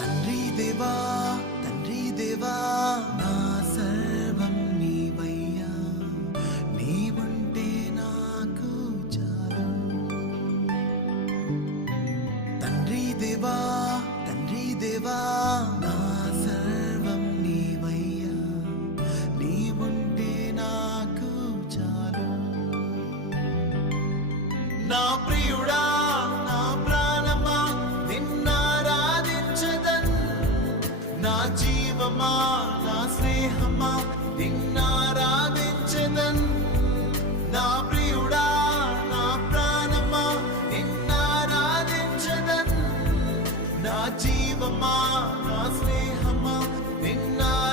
తండ్రి దేవా తండ్రి దేవా నా సర్వం నీవయ్యా, నీవుంటే నాకు చాలు. తండ్రి దేవా తండ్రి దేవా నా సర్వం నీవయ్యా, నీవుంటే నాకు చాలు. నా ప్రియుడా నా ప్రాణమా నిన్నారాధించదన్, నా జీవమా నా స్నేహమా నిన్నారాధించదన్. నా ప్రియుడా నా ప్రాణమా నిన్నారాధించదన్, నా జీవమా నా స్నేహమా నిన్నారాధించదన్.